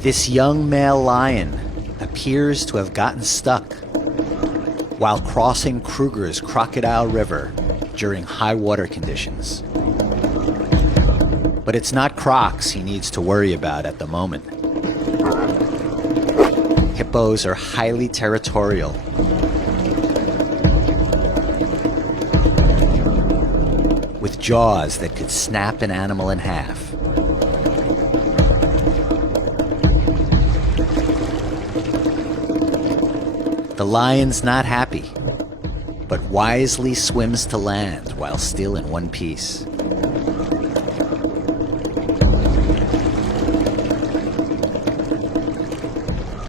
This young male lion appears to have gotten stuck while crossing Kruger's Crocodile River during high water conditions. But it's not crocs he needs to worry about at the moment. Hippos are highly territorial. With jaws that could snap an animal in half. The lion's not happy, but wisely swims to land while still in one piece.